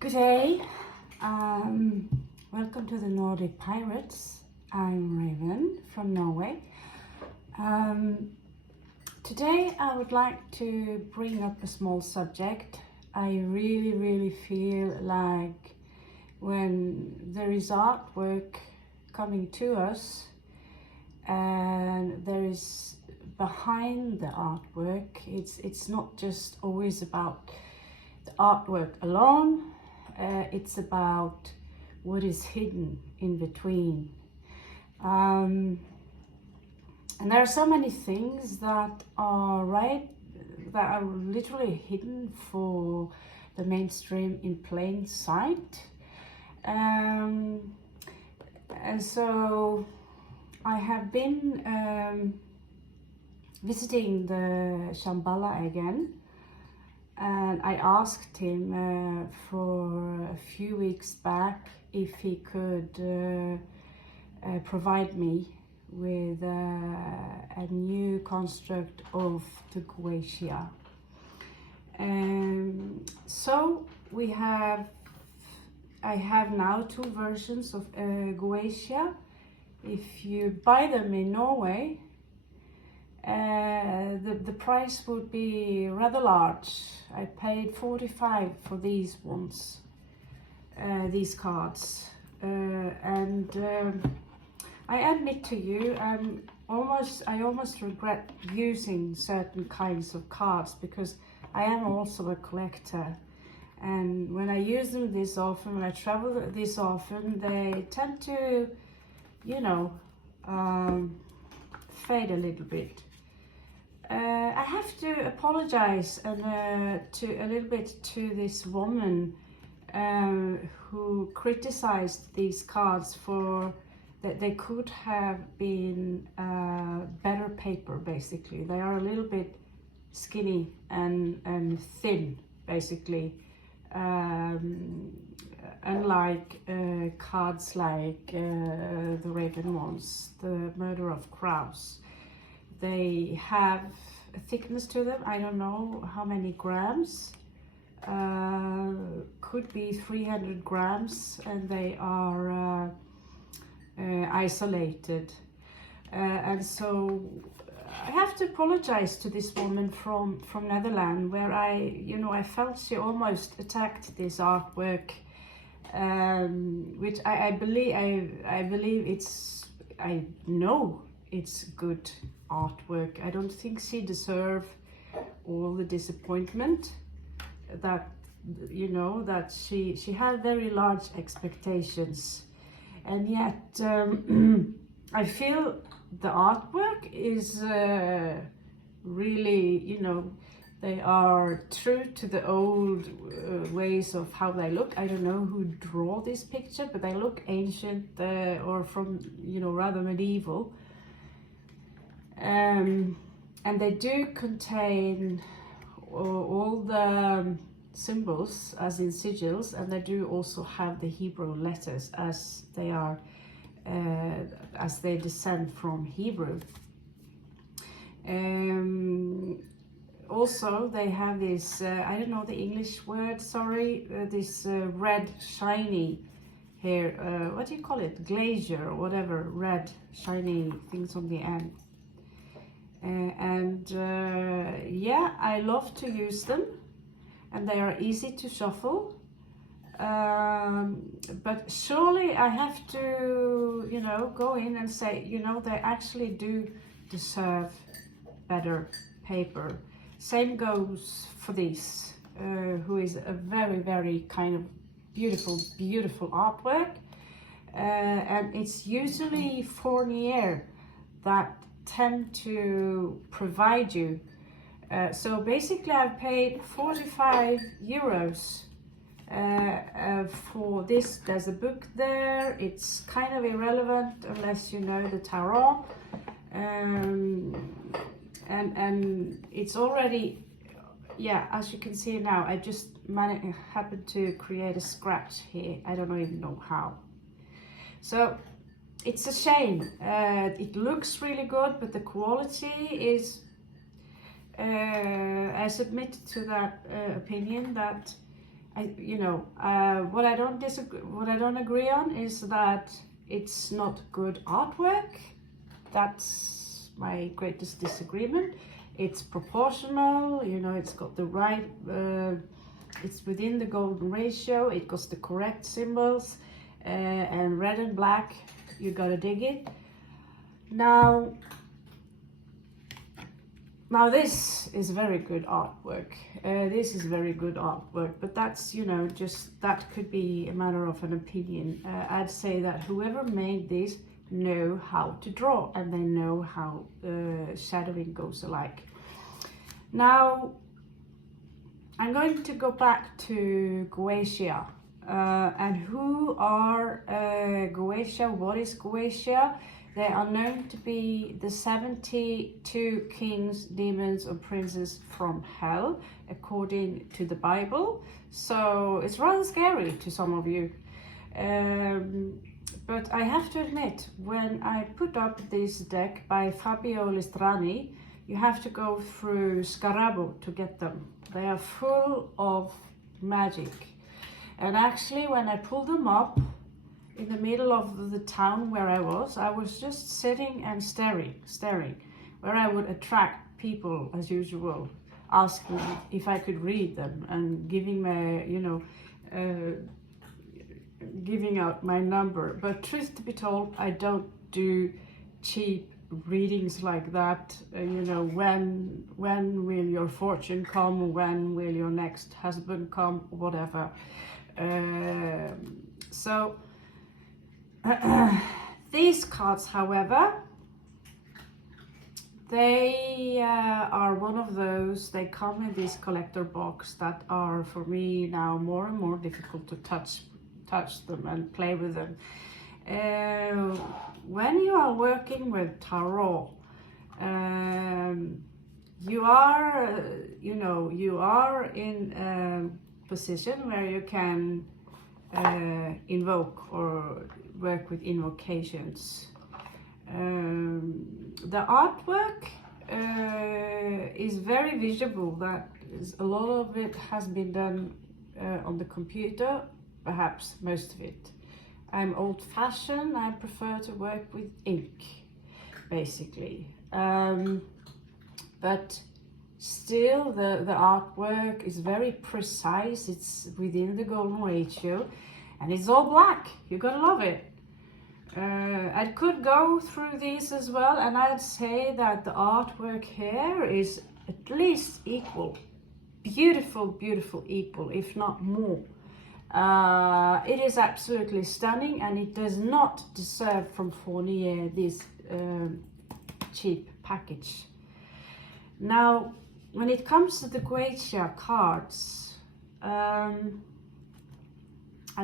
Good day. Welcome to the Nordic Pirates. I'm Raven from Norway. Today I would like to bring up a small subject. I really feel like when there is artwork coming to us and there is behind the artwork, it's not just always about the artwork alone. It's about what is hidden in between. And there are so many things that are literally hidden for the mainstream in plain sight. And so I have been visiting the Shambhala again. And I asked him for a few weeks back if he could provide me with a new construct of the Goetia. So I have now two versions of Goetia. If you buy them in Norway, the price would be rather large. I paid 45 for these ones, these cards, and I admit to you, I almost regret using certain kinds of cards because I am also a collector, and when I use them this often, when I travel this often, they tend to, fade a little bit. I have to apologize a little bit to this woman who criticized these cards for that they could have been better paper. Basically, they are a little bit skinny and thin, basically, unlike cards like the Raven ones, the Murder of Crows. They have a thickness to them. I don't know how many grams. Could be 300 grams, and they are isolated. And so I have to apologize to this woman from Netherlands, where I felt she almost attacked this artwork, which I believe I know it's good artwork. I don't think she deserves all the disappointment that she had very large expectations, and yet I feel the artwork is really, they are true to the old ways of how they look. I don't know who drew this picture, but they look ancient or from rather medieval. And they do contain all the symbols as in sigils, and they do also have the Hebrew letters as they are as they descend from Hebrew. Also they have this I don't know the English word, sorry, this red shiny here, what do you call it, glazier or whatever, red shiny things on the end. Yeah, I love to use them, and they are easy to shuffle. But surely I have to, go in and say, they actually do deserve better paper. Same goes for this, who is a very kind of beautiful artwork. And it's usually Fournier that tend to provide you. So basically I've paid 45 euros for this. There's a book there. It's kind of irrelevant unless you know the tarot, and it's already, as you can see now, I just happened to create a scratch here. I don't even know how. So it's a shame. It looks really good, but the quality is, I submit to that opinion that what I don't agree on is that it's not good artwork. That's my greatest disagreement. It's proportional, it's got the right, it's within the golden ratio, it got the correct symbols, and red and black, you gotta dig it. Now this is very good artwork. This is very good artwork, but that's, just, that could be a matter of an opinion. I'd say that whoever made this know how to draw, and they know how shadowing goes alike. Now, I'm going to go back to Goetia. And who are Goetia? What is Goetia? They are known to be the 72 kings, demons, or princes from hell, according to the Bible. So it's rather scary to some of you. But I have to admit, when I put up this deck by Fabio Listrani, you have to go through Scarabo to get them. They are full of magic. And actually, when I pulled them up in the middle of the town where I was just sitting and staring, where I would attract people as usual, asking if I could read them and giving giving out my number. But truth to be told, I don't do cheap readings like that. When will your fortune come? When will your next husband come? Whatever. So these cards, however, they are one of those. They come in this collector box that are, for me now, more and more difficult to touch them and play with them. When you are working with tarot, you are in a position where you can invoke or work with invocations. The artwork is very visible. That is, a lot of it has been done on the computer, perhaps most of it. I'm old-fashioned. I prefer to work with ink, basically. But still, the artwork is very precise. It's within the golden ratio, and it's all black. You gotta love it. I could go through these as well, and I'd say that the artwork here is at least equal. Beautiful, beautiful equal, if not more. It is absolutely stunning, and it does not deserve from Fournier this cheap package. Now, when it comes to the Goetia cards, I'll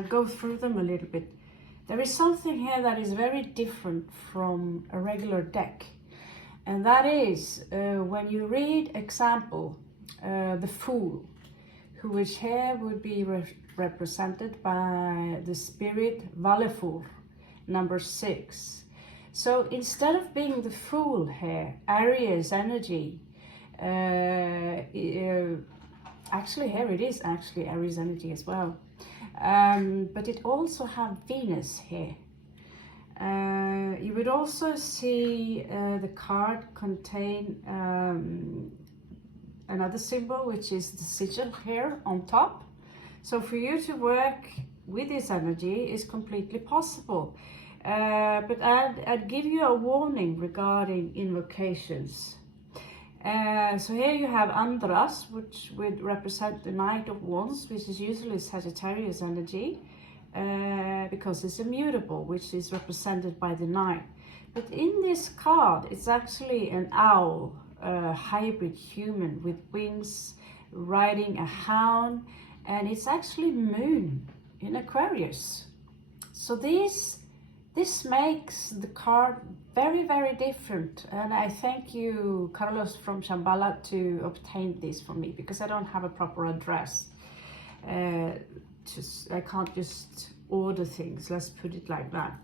go through them a little bit. There is something here that is very different from a regular deck, and that is when you read example, the Fool, which here would be represented by the spirit Valefur, number 6. So instead of being the Fool here, Aries energy, actually here it is actually Aries energy as well, but it also have Venus here. You would also see the card contain another symbol, which is the sigil here on top. So for you to work with this energy is completely possible. But I'd give you a warning regarding invocations. So here you have Andras, which would represent the Knight of Wands, which is usually Sagittarius energy, because it's immutable, which is represented by the Knight. But in this card, it's actually an owl, a hybrid human with wings, riding a hound, and it's actually Moon in Aquarius. So this makes the card very, very different, and I thank you, Carlos from Shambhala, to obtain this for me, because I don't have a proper address. I can't just order things, let's put it like that.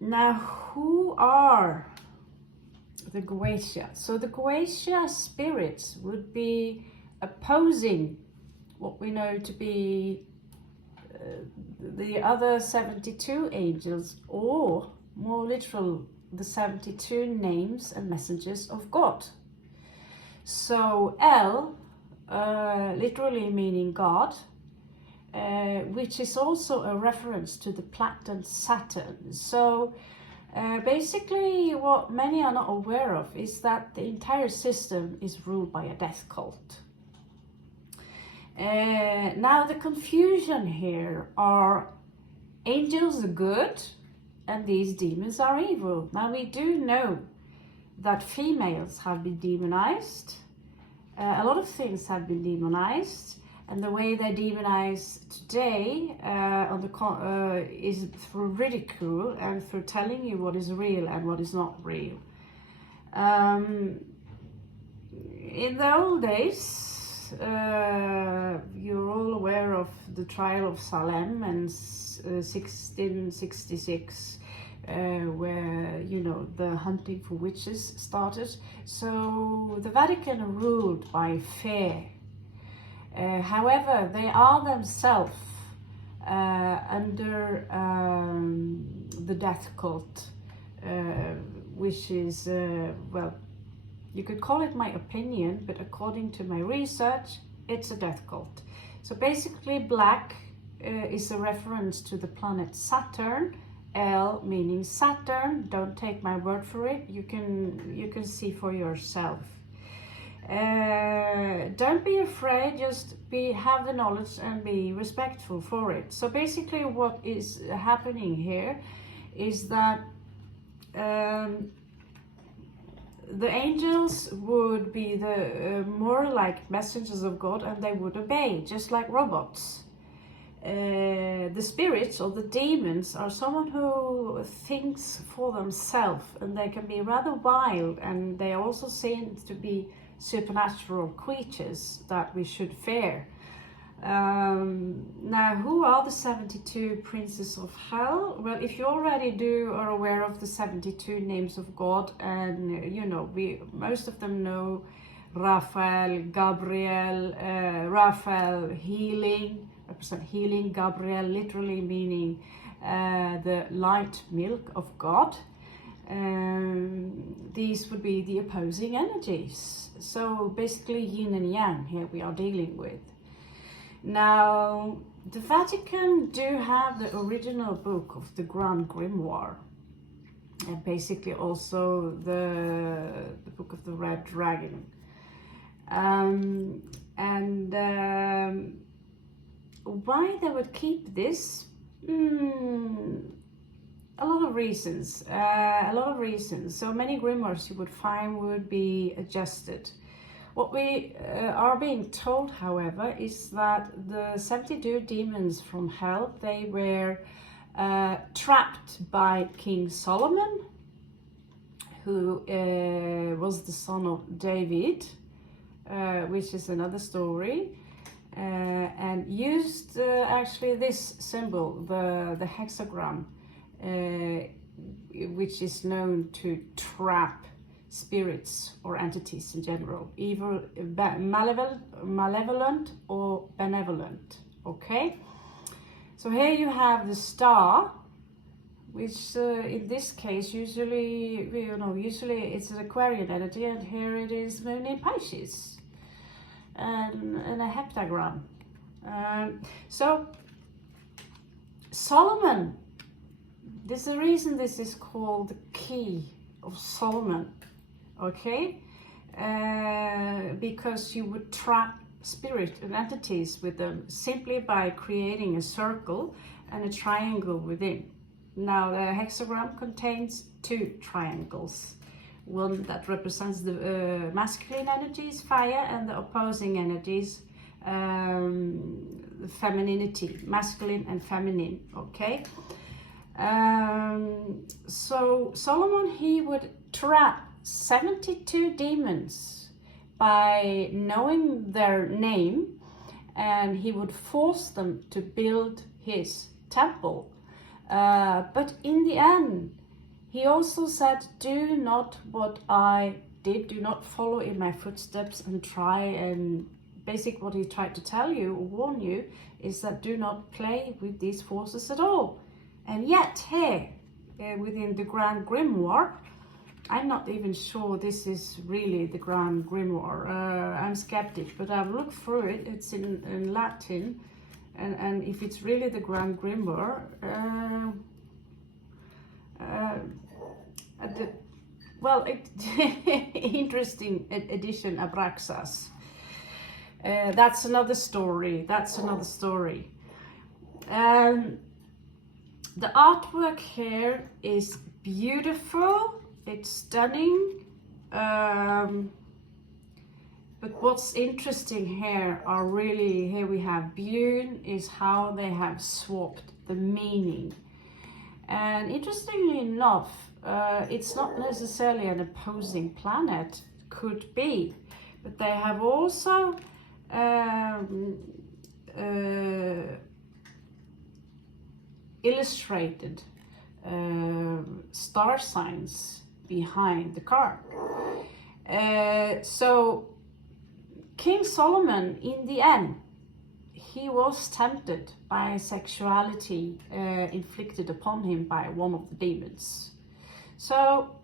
Now, who are the Goetia? So the Goetia spirits would be opposing what we know to be the other 72 angels, or more literal, the 72 names and messengers of God. So El, literally meaning God, which is also a reference to the planet Saturn. So basically what many are not aware of is that the entire system is ruled by a death cult. Now the confusion here are angels are good and these demons are evil. Now we do know that females have been demonized. A lot of things have been demonized, and the way they're demonized today is through ridicule and through telling you what is real and what is not real. In the old days, you're all aware of the trial of Salem and 1666, where, you know, the hunting for witches started. So the Vatican are ruled by fear. However, they are themselves under the death cult, which is, well, you could call it my opinion, but according to my research, it's a death cult. So basically, black is a reference to the planet Saturn. L meaning Saturn. Don't take my word for it. You can see for yourself. Don't be afraid. Just have the knowledge and be respectful for it. So basically, what is happening here is that the angels would be the more like messengers of God, and they would obey, just like robots. The spirits or the demons are someone who thinks for themselves, and they can be rather wild, and they are also seen to be supernatural creatures that we should fear. Now, who are the 72 princes of hell? Well, if you already are aware of the 72 names of God, and you know, most of them know Raphael, Gabriel, Raphael healing, represent healing, Gabriel literally meaning the light milk of God. These would be the opposing energies. So basically yin and yang here we are dealing with. Now, the Vatican do have the original book of the Grand Grimoire, and basically also the book of the Red Dragon. Why they would keep this? A lot of reasons. So many grimoires you would find would be adjusted. What we are being told, however, is that the 72 demons from hell, they were trapped by King Solomon, who was the son of David, which is another story, and used actually this symbol, the hexagram, which is known to trap spirits or entities in general, evil, malevolent or benevolent. Okay, so here you have the star, which in this case usually it's an Aquarian energy, and here it is moon in Pisces, and a heptagram. So Solomon, this is the reason this is called the key of Solomon. Okay, because you would trap spirit and entities with them simply by creating a circle and a triangle within. Now the hexagram contains two triangles, one that represents the masculine energies, fire, and the opposing energies, femininity, masculine and feminine. Okay, so Solomon, he would trap 72 demons by knowing their name, and he would force them to build his temple. But in the end, he also said, do not what I did, do not follow in my footsteps and try and basic what he tried to tell you or warn you is that do not play with these forces at all. And yet here, within the Grand Grimoire, I'm not even sure this is really the Grand Grimoire. I'm skeptic, but I've looked through it. It's in Latin, and if it's really the Grand Grimoire, interesting edition Abraxas. That's another story. The artwork here is beautiful. It's stunning. But what's interesting here are really, here we have Björn, is how they have swapped the meaning. And interestingly enough, it's not necessarily an opposing planet, could be, but they have also illustrated star signs behind the card. So King Solomon, in the end, he was tempted by sexuality inflicted upon him by one of the demons. So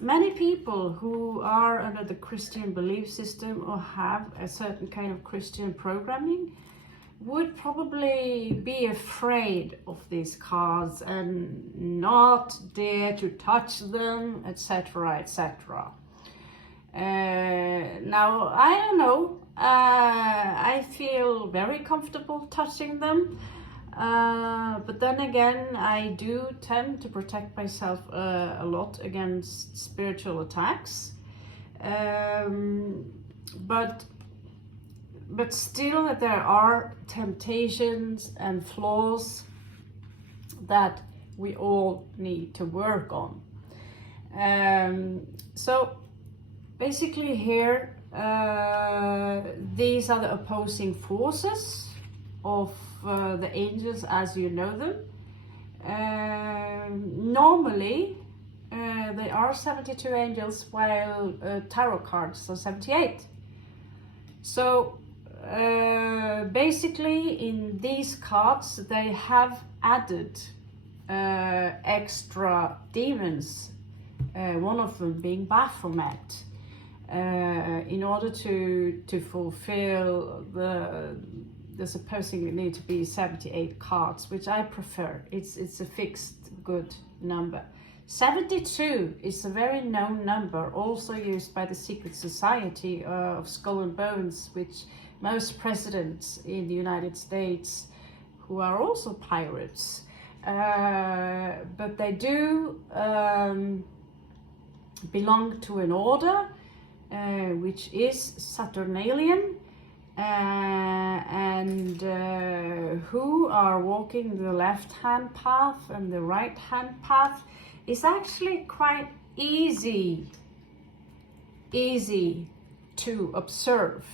many people who are under the Christian belief system or have a certain kind of Christian programming would probably be afraid of these cards and not dare to touch them, etc., etc. Now, I don't know, I feel very comfortable touching them, but then again, I do tend to protect myself a lot against spiritual attacks, but still there are temptations and flaws that we all need to work on. So basically here, these are the opposing forces of the angels as you know them. Normally, they are 72 angels, while tarot cards are 78. So basically in these cards they have added extra demons, one of them being Baphomet, in order to fulfill the supposedly need to be 78 cards, which I prefer. It's a fixed good number. 72 is a very known number, also used by the secret society of Skull and Bones, which most presidents in the United States, who are also pirates, but they do belong to an order which is Saturnalian, and who are walking the left-hand path and the right-hand path is actually quite easy to observe.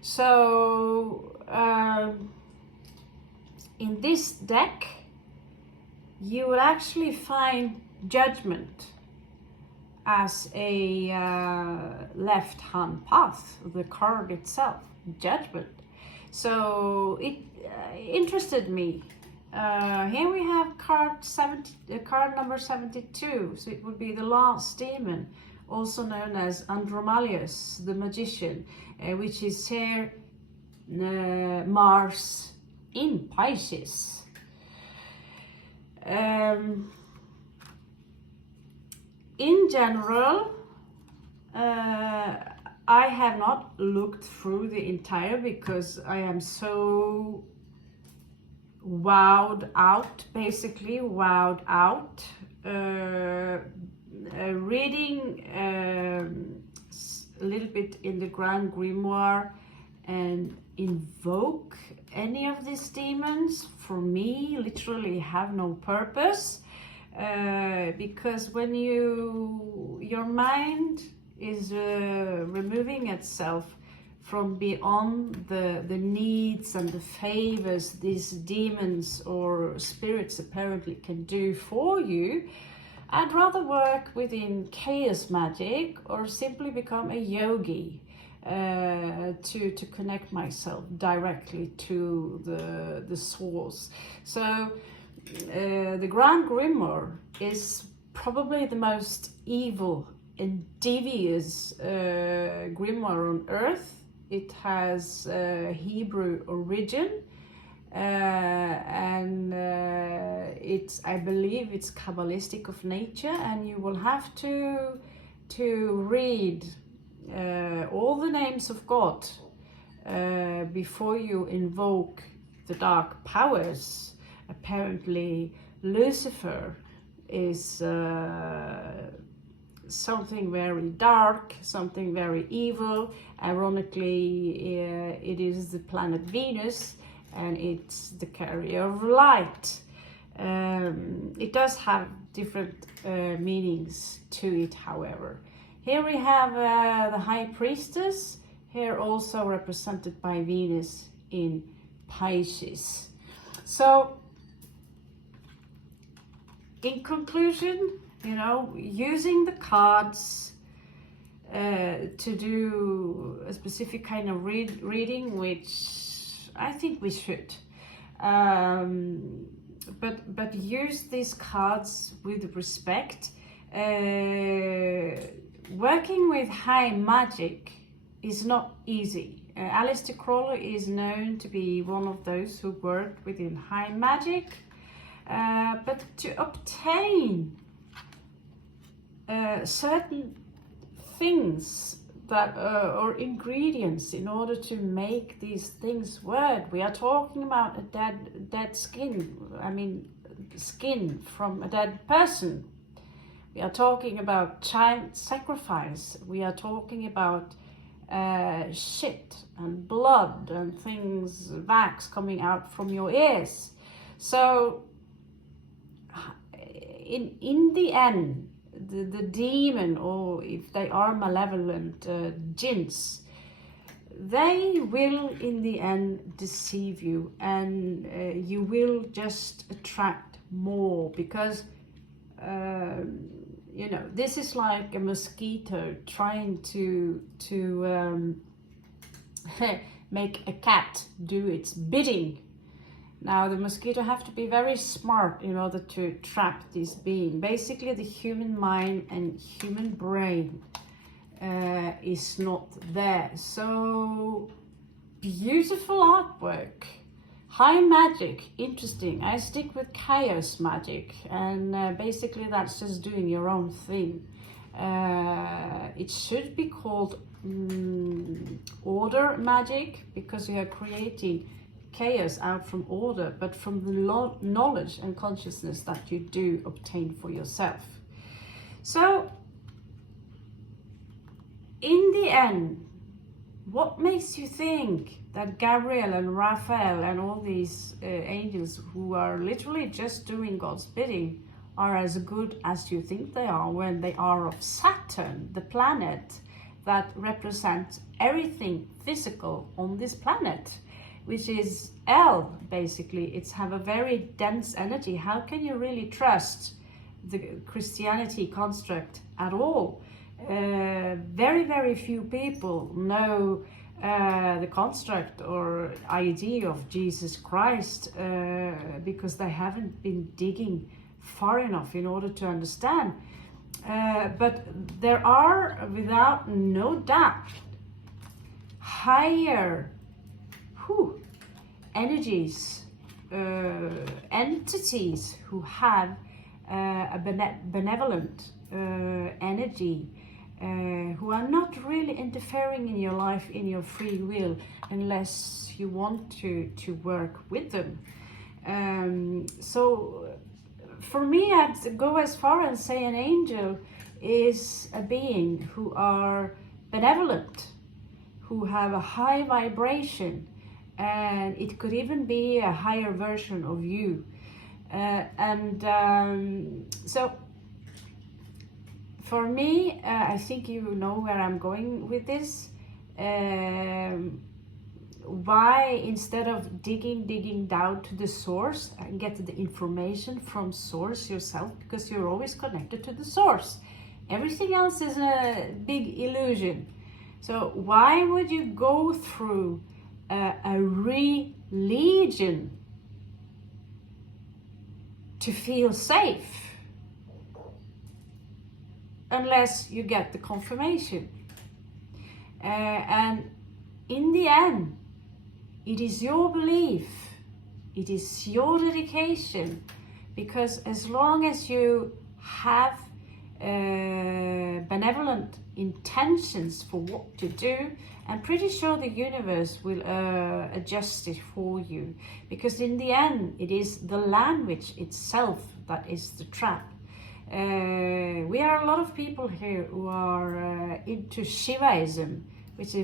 So in this deck you will actually find Judgment as a left-hand path, the card itself, Judgment. So it interested me. Here we have card number 72, so it would be the last demon, also known as Andromalius, the magician, which is here Mars in Pisces. In general, I have not looked through the entire because I am so wowed out, reading a little bit in the Grand Grimoire and invoke any of these demons, for me literally have no purpose, because when your mind is removing itself from beyond the needs and the favors these demons or spirits apparently can do for you, I'd rather work within chaos magic or simply become a yogi. to connect myself directly to the source. So the Grand Grimoire is probably the most evil and devious grimoire on earth. It has Hebrew origin, and I believe it's Kabbalistic of nature, and you will have to read all the names of God before you invoke the dark powers. Apparently Lucifer is something very dark, something very evil. Ironically, it is the planet Venus, and it's the carrier of light. It does have different meanings to it, however. Here we have the High Priestess, here also represented by Venus in Pisces. So, in conclusion, you know, using the cards to do a specific kind of reading, which I think we should. But use these cards with respect. Working with high magic is not easy. Aleister Crowley is known to be one of those who worked within high magic, but to obtain certain things that or ingredients in order to make these things work. We are talking about a dead skin. I mean, skin from a dead person. We are talking about child sacrifice. We are talking about shit and blood and things, wax coming out from your ears. So in the end, the demon, or if they are malevolent jinns, they will in the end deceive you, and you will just attract more, because you know, this is like a mosquito trying to make a cat do its bidding. Now, the mosquito have to be very smart in order to trap this being. Basically, the human mind and human brain is not there. So, beautiful artwork. High magic, interesting. I stick with chaos magic, and basically that's just doing your own thing. It should be called order magic, because you are creating chaos out from order, but from the knowledge and consciousness that you do obtain for yourself. So, in the end, what makes you think that Gabriel and Raphael and all these angels who are literally just doing God's bidding are as good as you think they are, when they are of Saturn, the planet that represents everything physical on this planet, which is L, basically. It's have a very dense energy. How can you really trust the Christianity construct at all? Very, very few people know the construct or idea of Jesus Christ, because they haven't been digging far enough in order to understand. But there are, without no doubt, higher energies, entities who have a benevolent energy, who are not really interfering in your life, in your free will, unless you want to work with them. So for me, I'd go as far as say an angel is a being who are benevolent, who have a high vibration, and it could even be a higher version of you. So for me, I think you know where I'm going with this. Why, instead of digging down to the source and get the information from source yourself, because you're always connected to the source. Everything else is a big illusion. So why would you go through a religion to feel safe unless you get the confirmation? And in the end, it is your belief, it is your dedication, because as long as you have benevolent intentions for what to do, I'm pretty sure the universe will adjust it for you, because in the end it is the language itself that is the trap. We are a lot of people here who are into Shivaism, which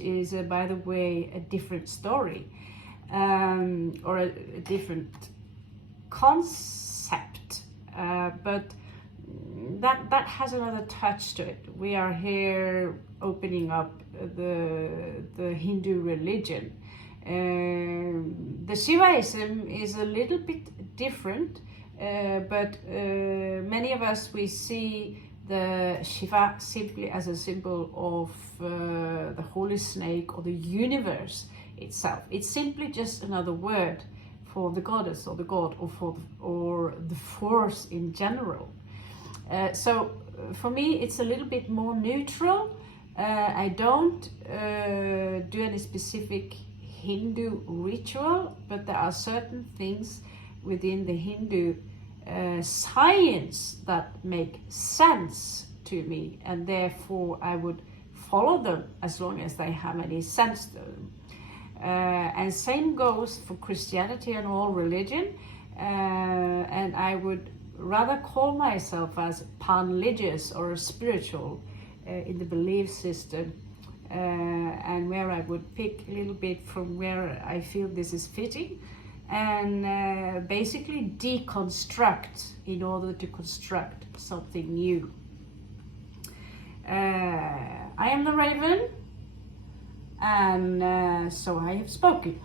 is by the way, a different story, or a different concept, but that has another touch to it. We are here opening up the Hindu religion. The Shivaism is a little bit different, but many of us, we see the Shiva simply as a symbol of the holy snake or the universe itself. It's simply just another word for the goddess or the god, or the force in general. So for me, it's a little bit more neutral. I don't do any specific Hindu ritual, but there are certain things within the Hindu science that make sense to me, and therefore I would follow them as long as they have any sense to them. And same goes for Christianity and all religion, and I would rather call myself as pan-religious or spiritual in the belief system, and where I would pick a little bit from where I feel this is fitting, and basically deconstruct in order to construct something new. I am the Raven, and so I have spoken.